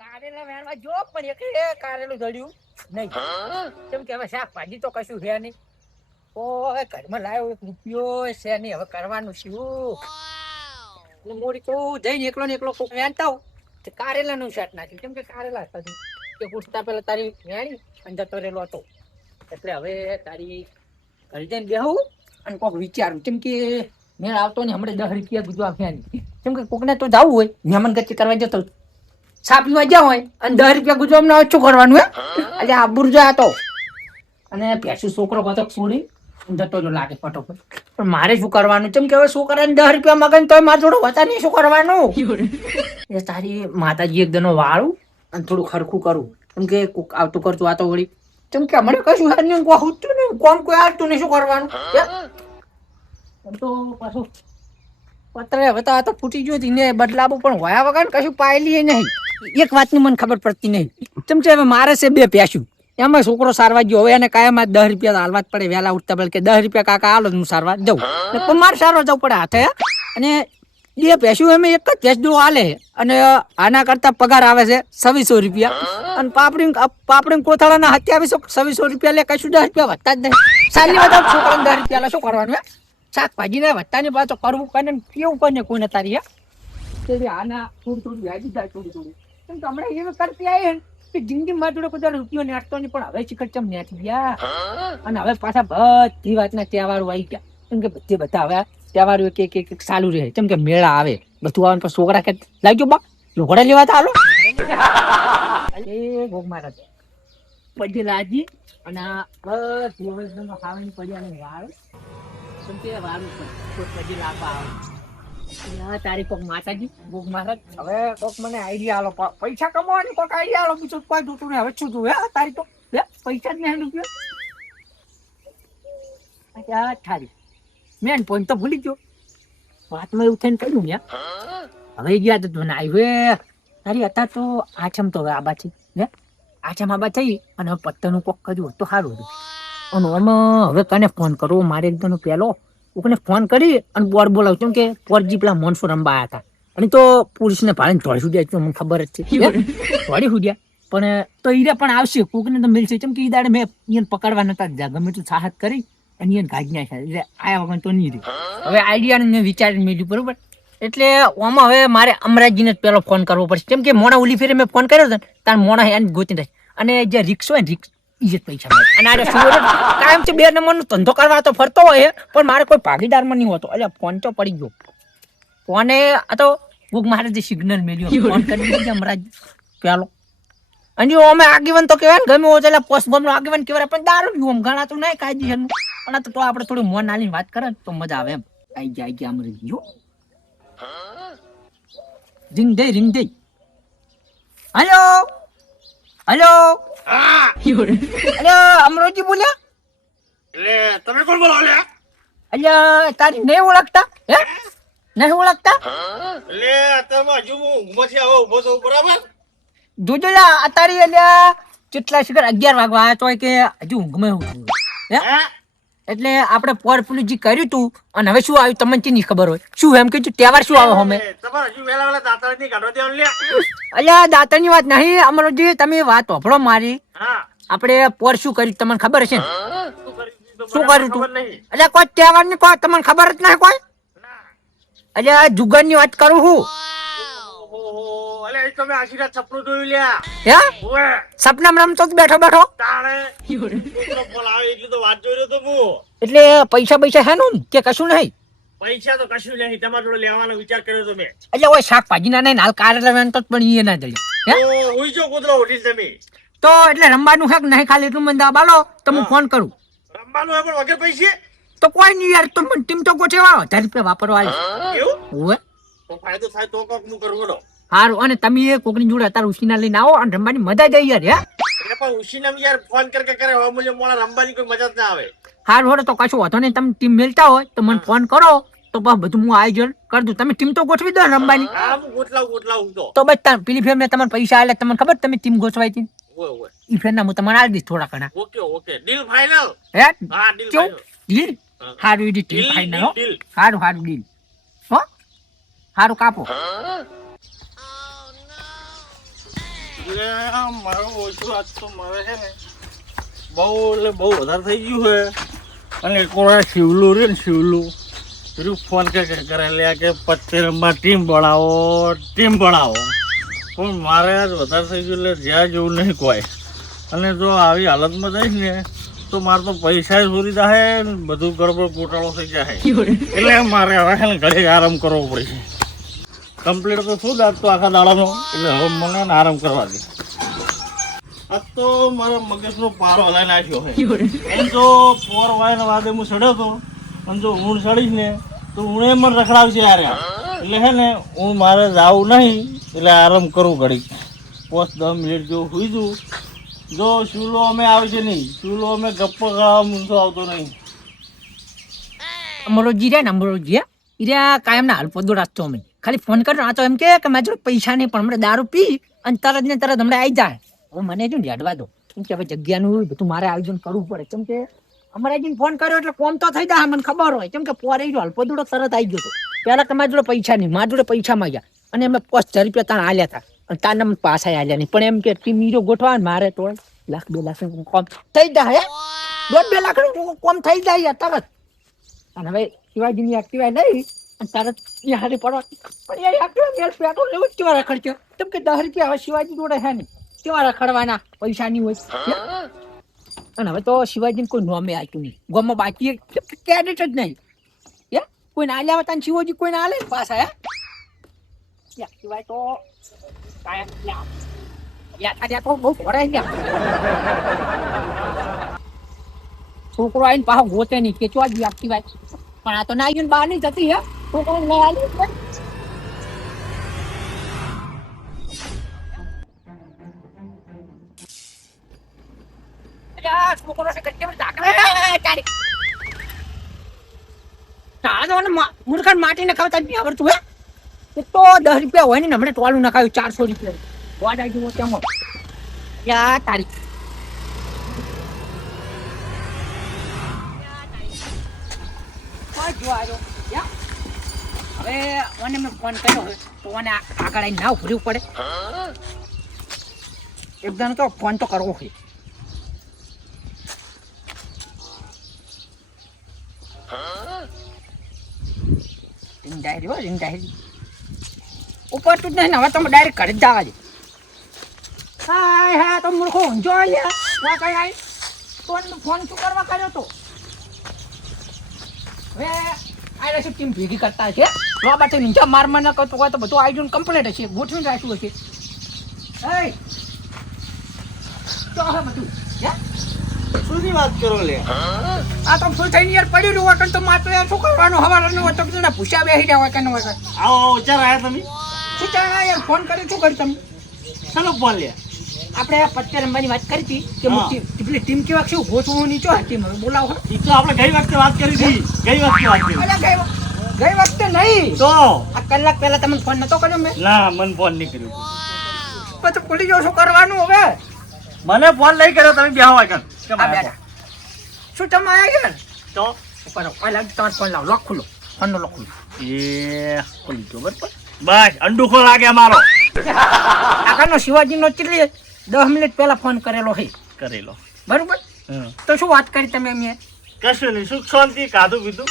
કારેલા વેણવા જો પણ એક કારેલું જડ્યું નહીં. કેમ કે હવે શાકભાજી તો કશું છે નહીં. ઓય ઘરમાં લાવ્યો એક રૂપિયો છે નહીં. હવે કરવાનું શું? એટલે મોડી તો જઈને એકલો ને એકલો કોક વેણતા હોઉં તો કારેલાનું શાક નાખ્યું. કેમ કે કારેલા હતા જ. કે પૂછતા પેલા તારી વેણી અને જતો રહેલો હતો. એટલે હવે તારી ઘરે જઈને બેહું અને કોક વિચારું. કેમ કે મેળ આવતો ને હમણાં 10 રૂપિયા ગુજવા ફેની. કેમ કે કોકને તો જવું હોય મહેમાન ગતિ કરવા જતો છા પીવા જ્યાં હોય અને 10 રૂપિયા ગુજવામાં ના હોય શું કરવાનું? એટલે આ બુરજા હતો અને પેસું છોકરો પાછો છોડી જતો જો લાગે ફટોફટ. પણ મારે શું કરવાનું? કેમ કે હવે છોકરાને 10 રૂપિયા મગન તો મારા જોડે હોતા નહીં. શું કરવાનું? એ તારી માતાજી એક દનો વાળું અને થોડું ખરખું કરું. કેમ કે કોક આવતું કરતું આતો વળી. કેમ કે હમણાં કશું હાર નહીં કોઈ હોતું નહીં. કોમ કોઈ આવતું નહીં. શું કરવાનું? તો પાછું પતરે હવે તો આ તો ફૂટી ગયું ને બદલાવું પણ હોયા વગર કશું પાયેલી નહીં. એક વાતની મને ખબર પડતી નહીં. કેમ કે હવે મારે છે 2 પ્યાસું. એમાં છોકરો સારવા ગયો. હવે એને કાયમ 10 રૂપિયા હાલવા જ પડે. વહેલા ઉઠતા પેલા કે 10 રૂપિયા કાકા હાલો હું સારવા જઉં. પણ મારે સારવા જવું પડે હાથે. અને 2 પ્યાસું એમ એક જ ભેંસડું હાલે અને આના કરતા પગાર આવે છે 2600 રૂપિયા. અને પાપડી કોથળાના 2700 રૂપિયા લે. કશું 10 રૂપિયા વધતા જ નહીં. સારી વાત છોકરાને 10 રૂપિયા લે. શું કરવાનું? શાકભાજી ને વધતાની પાછો કરવું કને કેવું કને કોઈને તારી આના થોડું વ્યાજી થાય થોડું. કેમ કે હમણાં એવી કરતી આવી કે જિંદગીમાં જોડે કોઈ રૂપિયો નેટતો નહીં. પણ હવે શિખર ચમ નેટી ગયા. અને હવે પાછા બધી વાતના તહેવારો આવી ગયા. કેમ કે બધા હવે તહેવારો એક ચાલુ રહે. કેમ કે મેળા આવે બધું આવે. પણ છોકરા કે લાગ્યો બા લોકોડા લેવા તો હાલો એ ભોગ મારા પછી લાજી અને બસ ખાવાની પડ્યા વાળ તારી કોક માતાજી ભોગ મહારાજ હવે કોક મને આઈડિયા આલો. પૈસા કમાવાની કોક આઈડિયા આલો. બીજું કોઈ જોતું નહીં. હવે શું જોવે તારી તો પૈસા જ નહીં રૂપિયા ઠારી મેન પોઈન્ટ તો ભૂલી ગયો. વાતમાં એવું થઈને કહ્યું ને હવે ગયા તો મને આવ્યું તારી અત્યારે તો આછમ તો હવે આબા છે ને આછમ આબા થઈ અને હવે પત્તાનું કોક કર્યું તો સારું હતું. અને આમાં હવે કને ફોન કરવો? મારે એકદમ પહેલો કોકને ફોન કરી અને બોર્ડ બોલાવું. કેમ કે પોરજી પેલા મોનસો રમવા આવ્યા હતા અને તો પોલીસને ભાડે ધોળી સુડ્યા મને ખબર જ છે ધોળી સુડ્યા. પણ તો ઈરે પણ આવશે કોકને તો મિલશે. કેમ કે ઈ દાડે મેં એને પકડવા નતા દીધા. ગમે એટલું સાહસ કરી અને એને ગાડી નાખ્યા. આયા વગર તો નહીં રહી. હવે આઈડિયાને મેં વિચારીને મેળ્યું બરોબર. એટલે આમાં હવે મારે અમરાજીને જ પેલો ફોન કરવો પડશે. કેમ કે મોણા ઓલી ફેરે મેં ફોન કર્યો હતો ને તાર મોણા એને ગોતી રહે. અને જે રિક્ષો હોય ને રિક્ષ ઈજત પૈસા મળે. અને આ કાયમ છે 2 નંબરનો ધંધો કરવા તો ફરતો હોય પણ મારે કોઈ ભાગીદારમાં નહીં હોતો. એટલે ફોન તો પડી ગયો. ફોને આ તો ભૂખ મારે જે સિગ્નલ મેળ્યો ફોન કરી દીધો અમરાજ પેલો. અને અમે આગેવાન તો કહેવાય ને ગમે હોય એટલે પોસ્ટબોમનો આગેવાન કહેવાય. પણ દારૂ આમ ગણાતું નહીં કાયદેસરનું. પણ આ તો આપણે થોડું મોન આલીને વાત કરે તો મજા આવે એમ. આઈ ગયા અમરાજ જો રિંગ દે હેલો હેલો અમરોજી બોલ્યા? એટલે તમે કોણ બોલો લે? અલ્યા તારી નહીં ઓળખતા? હે નહીં ઓળખતા? એટલે તમે હજુ હું ઊંઘમાંથી આવો ઊભો છું બરાબર? જોજો લા અતારી અલ્યા કેટલા શિખર 11 વાગવા આવ્યા તોય કે હજુ ઊંઘમાં હું હે એટલે આપણે પોર પેલું જે કર્યું તું અને હવે શું આવ્યું તમને ચીની ખબર હોય? શું એમ કીધું તહેવાર શું આવે અમે? તમારે હજુ વેલા દાંતણની કાઢવા દેવાનું લે. અલ્યા દાંતણની વાત નહીં અમરોજી તમે વાત સાંભળો મારી. આપણે પોર શું કર્યું તમને ખબર હશે ને? શું કર્યું તું? એટલે કોઈ તહેવાર ની કોઈ તમને ખબર જ નહીં કોઈ? એટલે જુગાર ની વાત કરું હું. તમે આશીર્વાદ સપનું જોયું લ્યા? હે સપનામાં રમતો બેઠો બેઠો વાત જોઈ રહ્યો તો હું. એટલે પૈસા હે નું કે કશું નહીં? પૈસા તો કશું નહીં. તમારા જોડે લેવાનો વિચાર કર્યો તો મેં. એટલે ઓય શાકભાજી ના નહીં હાલ કારેલા વેણતો પણ એ ના જડી. ઉઈ જો કૂતરો ઉઠી તમે તો એટલે રમવાનું હક નહીં ખાલી એટલું મને બાલો તો હું ફોન કરું. રમવાનું હોય પણ વગર પૈસે તો કોઈ નહીં યાર તો મને ટીમ તો ગોઠવા 1000 રૂપિયા વાપરવા આવે. એવું ઓય તો ફાયદો થાય તો કોક હું કરું બોલો. હારું અને તમે એ કોકની જોડે અત્યારે ઉસીના લઈને આવો અને રમવાની મજા જ યાર. હે એટલે પણ ઉસીના યાર ફોન કરે હવે મુજે મોળા રમવાની કોઈ મજા જ ના આવે. હારું હોડે તો કશું વાંધો નહીં. તમે ટીમ મેલતા હોય તો મને ફોન કરો તો બસ બધું હું આયોજન કરી દઉં. તમે ટીમ તો ગોઠવી દો રમવાની. હા હું ગોઠલાવું તો બસ પેલી ફેર મેં તમને પૈસા આલે તમને ખબર તમે ટીમ ગોઠવાઈ હતી? ઓય ઓય ઈ ફેર ના હું તમને આલી દઈશ થોડા ઘણા. Okay deal final. હે હા ડીલ ફાઇનલ. ડીલ હારું ડીલ ફાઇનલ હો. હારું ડીલ હો. હારું કાપો. એટલે મારું ઓછું આજ તો મારે છે ને બહુ વધારે થઈ ગયું છે. અને કોરા શિવલું રહ્યું ને શિવલું પેલું ફોન કરે કે પત્તે રમવા ટીમ બનાવો પણ મારે આજ વધારે થઈ ગયું એટલે જ્યાં જેવું નહીં કોઈ. અને જો આવી હાલતમાં જઈશ ને તો મારે તો પૈસા ચોરી થાય ને બધું ગડબડ ગોટાળો થઈ જાય. એટલે મારે હવે છે ને ઘરે આરામ કરવો પડશે. કમ્પ્લીટ તો શું દાદ તો આખા દાડાનો એટલે હવે મને આરામ કરવા દે. આજ તો મારા મગજનો પારો હલાઈ નાખ્યો છે. એમ તો પોર વાયને વાદે હું સડ્યો હતો અને જો ઊંઘ સડીશ ને તો ઊંઘે મને રખડાવશે યાર. એટલે છે ને હું મારે જાવું નહીં એટલે આરામ કરવું ઘડીક 5-10 મિનિટ જેવું સુઈ જઉં. જો ચૂલો અમે આવશે નહીં, ચૂલો અમે ગપ્પો ખાવા મૂંઝો આવતો નહીં. અમરોજી રે ને અમરોજી કાયમના હાલપદો રાખતો અમે ખાલી ફોન કર્યો આ તો એમ કે મારી જોડે પૈસા નહીં પણ હમણાં દારૂ પી અને તરત ને તરત હમણાં આવી જાય. હવે મને જો યાદવા દો કેમ કે હવે જગ્યાનું બધું મારે આયોજન કરવું પડે. કેમ કે અમારે જઈને ફોન કર્યો એટલે કોમ તો થઈ જાય મને ખબર હોય. કેમ કે પોરે હાલપદુડો તરત આવી ગયો હતો. પહેલા તમારી જોડે પૈસા નહીં, મારી જોડે પૈસા માંગ્યા અને અમે 5000 રૂપિયા તાણ આલ્યા હતા અને તારના મને પાછા આલ્યા નહીં. પણ એમ કે ટીમ હીરો ગોઠવા મારે તો 1-2 લાખ કોમ થઈ જાય. 1.5-2 લાખ કોમ થઈ જાય તરત. અને હવે શિવાજીની એક્ટિવા લઈ અને તરત હારી પડવા પણ યાર એક્ટિવા મેલ પેટ્રોલ લેવું જ કેવા રખડજો. કેમ કે 10 રૂપિયા હવે શિવાજી જોડે છે નહીં કેવા રખડવાના પૈસા નહીં હોય. અને હવે તો શિવાજીને કોઈ નોમે આવ્યું નહીં ગામમાં બાકી ક્રેડિટ જ નહીં. કોઈને આલ્યા હતા શિવાજી કોઈને આલે પાછા એક્ટિવા તો બહુ ભરાઈ ગયા. છોકરો આવીને પાછો ગોતે નહીં કે ચો જ એક્ટિવા પણ આ તો ના આવીને બહાર નહીં જતી હે છોકરો લઈ આવી છોકરો મૂર્ખાન માટીને ખાવતા નહીં આવડતું હે. એ તો 10 રૂપિયા હોય ને હમણાં ટોલું નખાવ્યું 400 રૂપિયા ગોડા જેવો તેમાં યા તારીખ. હવે મને મેં ફોન કર્યો તો મને આગળ આવીને ના ઉભરવું પડે. એકદમ તો ફોન તો કરવો છે. ઉપર તું જ નહીં હવે તમે ડાયરેક્ટ ઘરે જ જવા દે. હા તો મૂર્ખો ઊંઝો ફોન શું કરવા કર્યો તો. હવે આ ટીમ ભેગી કરતા છે બાબા નીચા મારમાં ન કરતો હોય તો બધું આયોજન કમ્પ્લીટ હશે ગોઠવીને રાખ્યું હશે. બધું શું વાત કરો લે. આ તો ફૂલ થઈને યાર પડ્યું રહ્યું હોય તો માત્ર યાર શું કરવાનું હવારનું હોય તો ભૂસા બેસી રહ્યા હોય કે ન હોય. આવો ચાર આયા તમે શું ચાલ યાર ફોન કરી શું કરી તમે ચાલો ફોન લે. આપણે પત્તે રમવાની વાત કરી હતી કે પેલી ટીમ કેવા શું ગોઠવું નીચો હતી મને બોલાવો. એ તો આપણે ગઈ વખતે વાત કરી હતી. ગઈ વખતે નહીં તો આ કલાક પહેલા તમને ફોન નતો કર્યો મેં. ના મને ફોન નહીં કર્યો. પછી ભૂલી જાવ શું કરવાનું હવે. મને ફોન નહીં કર્યો તમે બેહો આગળ. શું તમે આવ્યા ગયા તો પહેલા તમારે ફોન લાવો લોક ખુલ્લો ફોન નો લોક ખુલ્લો એ ખુલી ગયો બસ અંડુખો લાગે અમારો. આગળનો શિવાજી નો કેટલી 10 મિનિટ પહેલા ફોન કરેલો છે કરેલો બરોબર. તો શું વાત કરી તમે એમ કશું નહીં સુખ શાંતિ ખાધું પીધું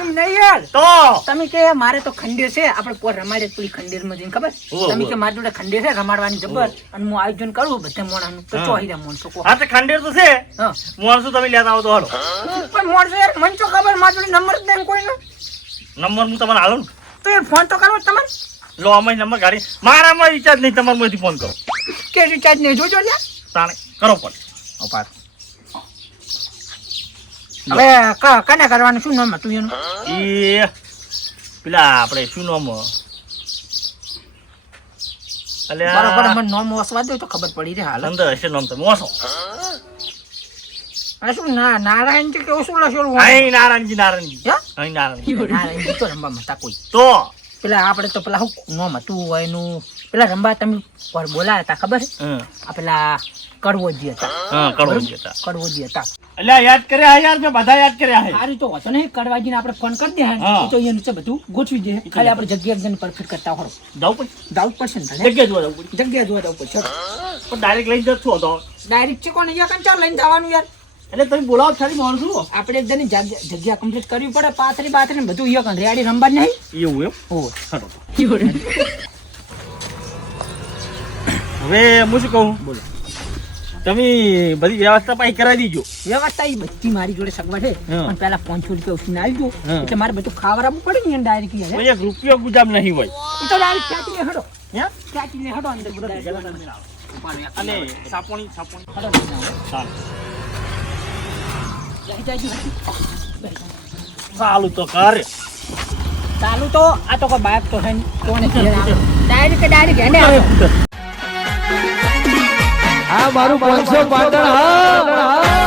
એમ નહીં યાર. તો તમે કે મારે તો ખંડેર છે આપણે પોર રમાડે પેલી ખંડેર માં જઈને ખબર તમે કે મારી જોડે ખંડેર છે રમાડવાની જબર અને હું આયોજન કરું બધા મોણાનું તો ચોહી રહ્યા મોણસો હા તો ખંડેર તો છે મોણસો તમે લેતા આવો તો હાલો. પણ મોણસો યાર મને તો ખબર મારી જોડે નંબર જ નહીં કોઈનો. નંબર હું તમારે હાલો તો યાર ફોન તો કરવો તમારે. લો અમે નંબર ગાડી મારામાં રિચાર્જ નહીં તમારામાંથી ફોન કરો કે રિચાર્જ નહીં જોજો લ્યા તાણે કરો પણ પાછ હવે કને કરવાનું શું નામ હતું એનું એ પેલા આપણે શું નામ બરાબર મને નામ ઓસવા દો તો ખબર પડી રે હાલ અંદર હશે નામ તમે ઓસો આ શું નારાયણ કે ઓછું લખેલું અહીં નારાયણજી હે અહીં નારાયણજી નારાયણજી તો રમવા મતા કોઈ તો પેલા આપણે તો પેલા શું નામ હતું એનું પેલા રંબા તમે બોલાયા હતા ખબર છે હા આ પેલા કડવોજી હતા હા કડવોજી હતા. કડવોજી હતા એટલે આ યાદ કર્યા યાર મેં બધા યાદ કર્યા હે. સારું તો હતો ને કડવાજીને આપણે ફોન કરી દે હા. તો અહીંયા નીચે બધું ગોઠવી દે ખાલી આપણે જગ્યા એકદમ પરફેક્ટ કરતા હોય જાવ પછી જવું જ પડશે ને જગ્યા જોવા જવું પડે. જગ્યા જોવા જવું પડશે પણ ડાયરેક્ટ લઈ જતો હતો ડાયરેક્ટ છે કોને અહીંયા ચાલ લઈને જવાનું યાર એટલે તમે બોલાવો ખાલી માણસો આપણે એકદમ જગ્યા કમ્પ્લીટ કરવી પડે પાથરી બાથરી બધું અહીંયા કણ રેડી રમવા નહીં એવું એમ ઓ ખરો. હવે હું શું કહું બોલો તમે બધી વ્યવસ્થા પાછી કરાવી દીજો. વ્યવસ્થા ઈ બધી મારી જોડે સગવડ છે હા. પણ પેલા 500 રૂપિયા ઉછીને આવી ગયો હા. એટલે મારે બધું ખાવડાવવું પડે ને ડાયરેક્ટ યાર કોઈ એક રૂપિયો ગુજામ નહીં હોય. એ તો ડાયરેક્ટ ક્યાંથી લે હડો હે? ક્યાંથી લે હડો અંદર અને સાપોણી હડો ચાલો લઈ જાજો ચાલુ તો કરે ચાલુ તો આ તો કોઈ બાઇક તો છે નહીં કોને ડાયરેક્ટ હેને આવે આ મારું 500 પાટણ હા